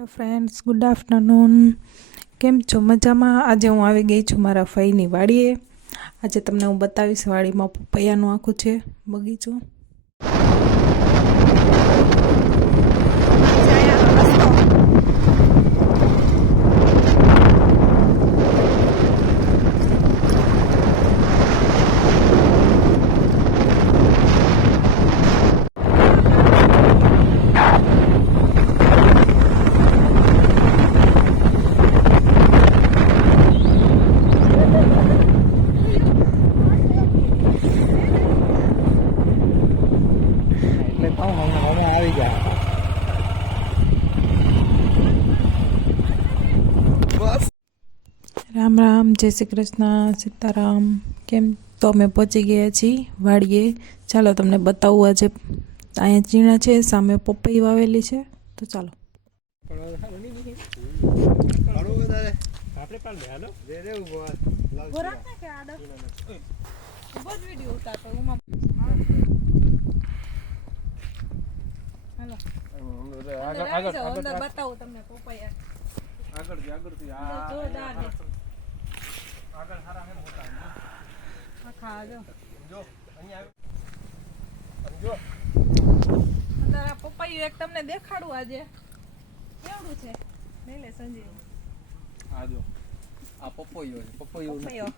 Hello friends, good afternoon. કેમ છો? મજામાં? આજે હું આવી ગઈ છું મારા ફઈની વાડીએ. આજે તમને હું બતાવીશ વાડીમાં પપૈયાનું આખું છે બગીચો. રામ રામ, જય શ્રી કૃષ્ણ, સીતારામ. કેમ? તો અમે પહોંચી ગયા છીએ વાડીએ. ચાલો તમને બતાવું. આજે અહીંયા ચીણા છે, સામે પપૈયું વાવેલી છે. તો ચાલો. બતાવું તમને પપૈયા. પપૈયું એક તમને દેખાડું આજે કેવડું છે. નહીં લે સંજીવ, આ પપૈયો છે. પપૈયો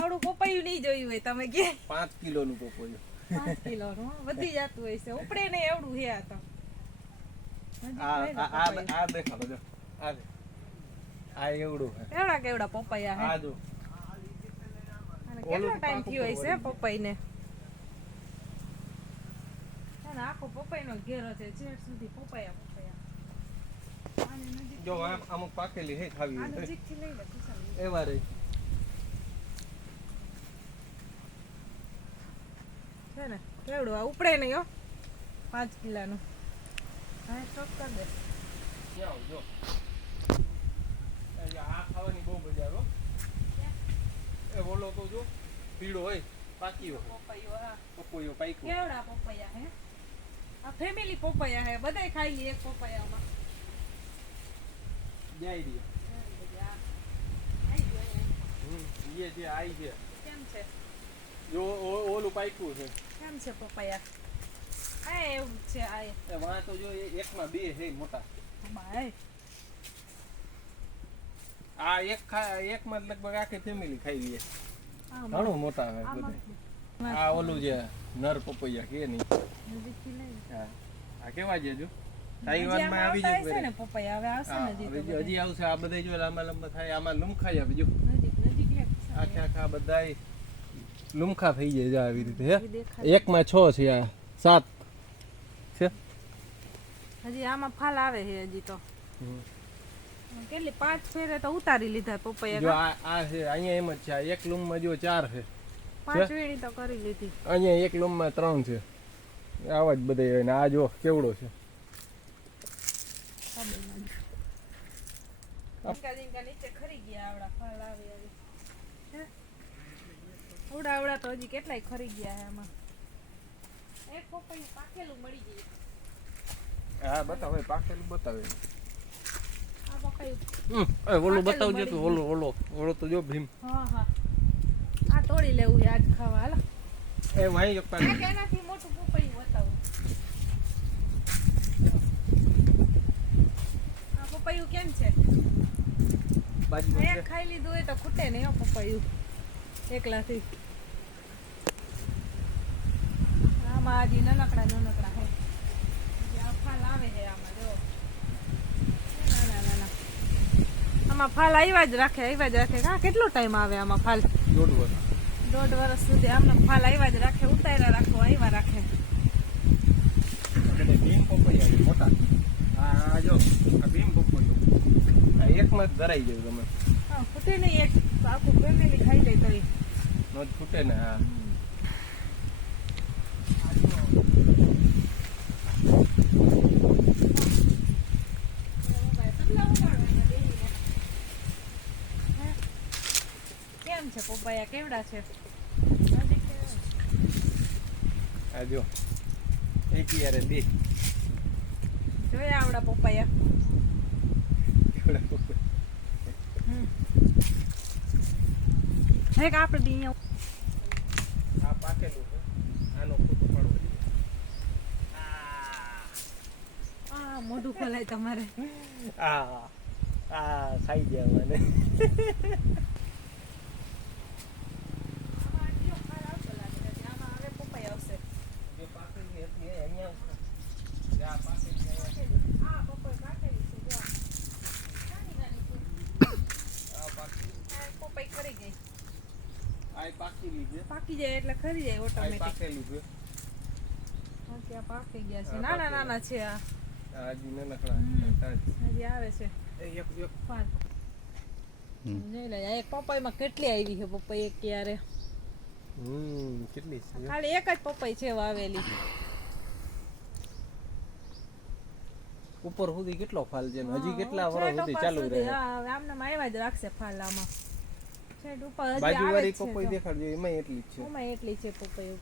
આવડું પપૈયું નહીં જોયું હોય તમે કે. 5 કિલોનું પપૈયું. 5 કિલોનું વધી જતું હોય છે. ઉપડે ને એવડું હે. આ તો આ દેખાડો જો. આ એવડું છે. એવડા કેવડા પપૈયા હે. આ જો. અને કેટલો ટાઈમ થયો હશે પપૈને. અને આખો પપૈનો ઘેરો છે. છેડ સુધી પપૈયા. જો અમુક પાકેલી હે ખાવી હોય નજીકથી લઈ લે કિશન. એવા રે છે ને કેવડું આ ઉપડે નહીં હો. 5 કિલોનું. હા, સ્ટોક કર દે. ક્યાં જો આ ખાવાની બહુ મજા આવે. એ બોલો તો જો પીળો હોય પાકી હોય પપૈયો. હા, પપૈયો પાક્યો. કેવડા પપૈયા હે. આ ફેમિલી પપૈયા હે. બધાય ખાઈ લે એક પપૈયામાં. જાય રે ये જે આઈ છે. કેમ છે? જો ઓલું પાક્યું છે. કેમ છે પપૈયા? આ એવું છે. આ એ વાં તો જો એકમાં બે છે મોટા. બાય આ એકમાં લગભગ આખી ફેમિલી ખાઈ લે. ઘણું મોટા છે બધા. આ ઓલું જે નર પપૈયા કે નહીં. નજીકથી લઈ લે. હા, આ કેવા છે જો તાઈવાનમાં આવી જાય ને પપૈયા. હવે આવશે ને હજી આવશે. આ બધા જો લાંબા લાંબા થાય. આમાં લુમખા આવે જો. નજીક લે. આખા બધાય લુમખા થઈ જાય આવી રીતે. હે એકમાં 6 છે, આ 7 છે. હજી આમાં ફાલ આવે છે હજી તો. કેટલી 5 ફેરે તો ઉતારી લીધા પપૈયા. જો આ છે અહીંયા એમ જ છે. આ એક લૂમમાં જો 4 છે. 5 વેણી તો કરી લીધી. અહીંયા એક લૂમમાં 3 છે. આવા જ બધા. અને આ જો કેવડો છે. નીચે ખરી ગયા આવડા ફળ આવી. આવડા તો હજી કેટલાય ખરી ગયા છે આમાં. એક પપૈયું પાકેલું મળી ગયું. હા બતાવે પાકેલું બતાવે. આ પપૈયું ઓલું બતાવજો તો. ઓલો તો જો ભીમ. હા આ તોડી લેવું છે આજ ખાવા. હાલો એ વાઈ એક પાક. એનાથી મોટું પપૈયું બતાવું. આ પપૈયું કેમ છે? બાજુ એક ખાઈ લીધું હોય તો ખૂટે નહીં હો પપૈયું એકલાથી. આમાં હજી નાનકડા હે. આ ફાલ આવે છે આમાં જો. ના આમાં ફાલ આવ્યા જ રાખે. હા, કેટલો ટાઈમ આવે આમાં ફાલ? 1.5 વર્ષ. 1.5 વર્ષ સુધી આમને ફાલ આવ્યા જ રાખે. ઉતાર્યા રાખો, આવ્યા રાખે. ભીમ પપૈયા મોટા. આ જો આ ભીમ પપૈયો એકમાં જ ધરાઈ જાય તમે. હા, ખૂટે નહીં. એક આખું ફેમિલી ખાઈ લે તોય નો જ ખૂટે ને. હા કેમ છે પપૈયા? કેવડા છે? આ જો એક યારે 2 જોયા આવડા પપૈયા. પડે. એક આપણે અહીંયા આ પાકેલું છે, આનો ફોટો પાડવો જોઈએ. મોઢું ખોલાય તમારે. આ ખાઈ ગયા મને. જે પાકેલી હતી એ અહીંયા જે આ પાકેલી અહીંયા આ પાકેલી. પપઈ ખરી ગઈ. આ પાકેલી છે. પાકી જાય એટલે ખરી જાય આ ઓટોમેટિક. પાકેલી છે. ત્યાં પાકી ગયા છે. નાના નાના છે આ. આ હજી નાનકડા હજી આવે છે. એક ફાલ. જોઈ લે એક પપઈમાં કેટલી આવી છે પપઈ એક ક્યારે. કેટલી છે? ખાલી એક જ પપઈ છે વાવેલી. ઉપર સુધી કેટલો ફાલ છે ને હજી કેટલા વર્ષ સુધી ચાલુ રહે? આમને આવ્યા જ રાખશે ફાલ આમાં. છેડ ઉપર હજી બાજુવાળી આવે જ છે. પપઈ દેખાડજો, એમાં એટલી જ છે. એમાં એટલી છે પપઈ.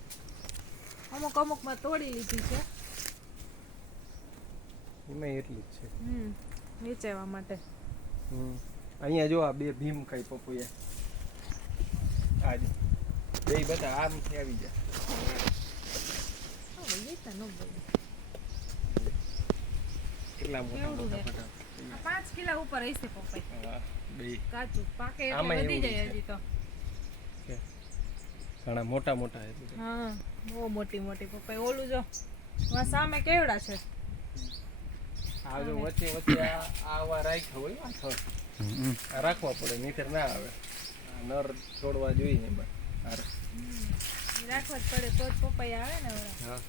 અમુક અમુકમાં તોડી લીધી છે. એમાં એટલી જ છે. વેચાવા માટે. અહીંયા જો આ બે ભીમ ખાઈ પપૈયા. આજ બે બધા આમથી આવી જાય. કેટલા મોટા મોટા ફટા. 5 કિલો ઉપર હશે પપઈ. હા, બે કાચું પાકે એટલે આમાંય વધી એવું જાય છે. હજી તો. છે. ઘણા મોટા મોટા છે. હા બહુ મોટી મોટી પપઈ. ઓલું જો વા સામે કેવડા છે. આ જો વચ્ચે વચ્ચે આવા રાખ્યા હોય આ થડ. આ રાખવા પડે નહીંતર ના આવે. આ નર છોડવા જોઈએ એમાં. રાખવા જ પડે તો જ પપઈ આવે ને. હા.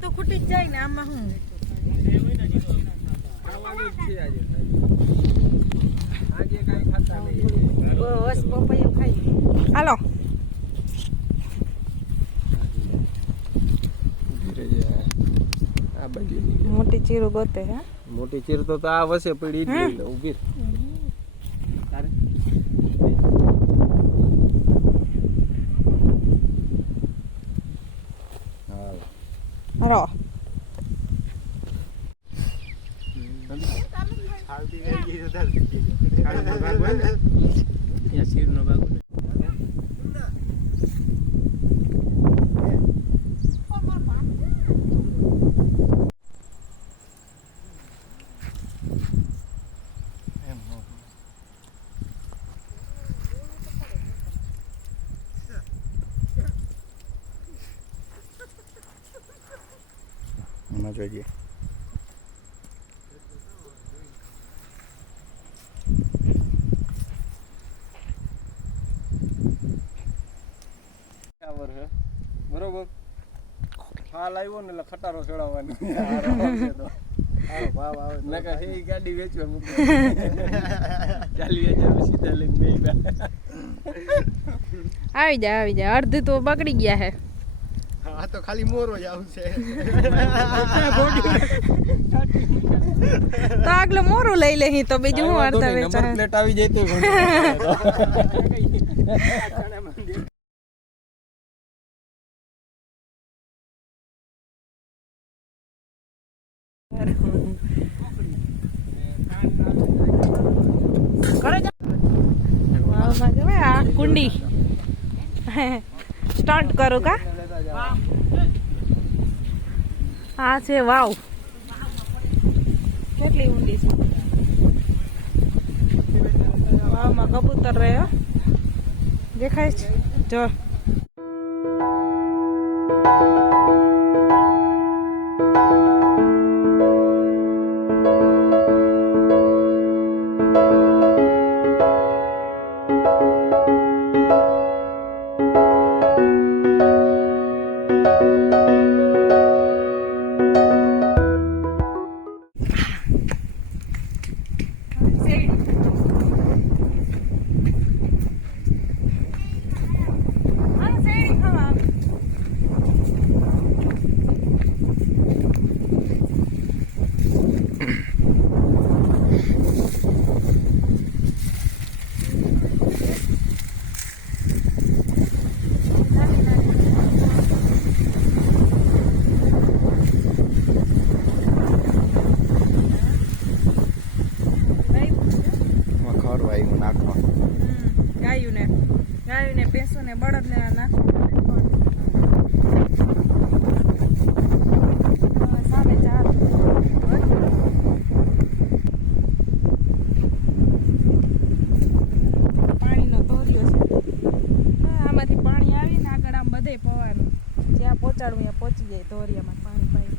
તો ખૂટી જ જાય ને આમાં હું. બસ પપૈયું ખાઈ. હાલો મોટી ચીરું ગોતે. હે મોટી ચીર તો આ વસે પડી જ ઉભી. હાલો શીરનો ભાગ એમાં જોઈએ બરોબર હાલ આવ્યો ને એટલે ખટારો ચડાવવાનો નકર એ ગાડી વેચવા મૂકે 40,000 સીધા લઈને બે આવી જાય અડધી તો બગડી ગયા હે હા તો ખાલી મોરો જ આવશે તો આગળ મોરું લઈ લેહી તો બીજું હું અડધા વેચા નંબર પ્લેટ આવી જાય તો આ કુંડી સ્ટાર્ટ કરો કા આ છે વાવ કેટલી ઊંડી છે વાવમાં કબૂતર રહ્યો દેખાય છે જો ગાયું ને ભેંસો ને બળદ ને નાખવા સામે ચાર પાણીનો ધોરિયો છે આમાંથી પાણી આવીને આગળ આમ બધે પવાનું જ્યાં પહોંચાડવું ત્યાં પહોંચી જાય ધોરિયામાં પાણી પાઈ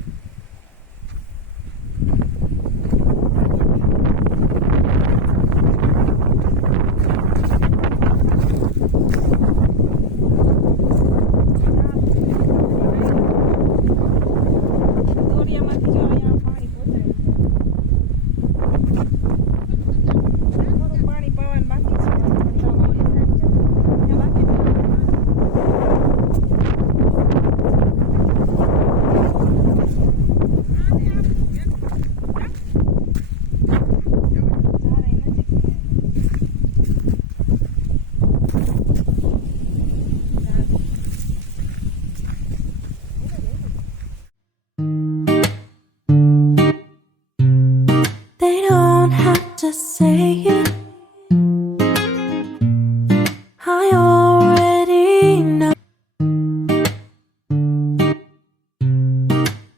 say it. I already know.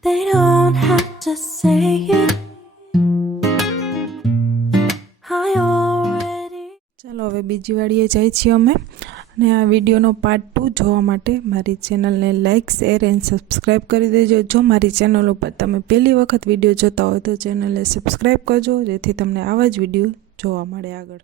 They don't have to say it. I already. ચાલો હવે બીજી વાડીએ જાય છીએ અમે અને આ વિડીયોનો પાર્ટ 2 જોવા માટે મારી ચેનલને લાઇક શેર એન્ડ સબસ્ક્રાઈબ કરી દેજો. જો મારી ચેનલ ઉપર તમે પહેલી વખત વિડીયો જોતા હોય તો ચેનલને સબસ્ક્રાઈબ કરજો જેથી તમને આવા જ વિડીયો જોવા મળે આગળ.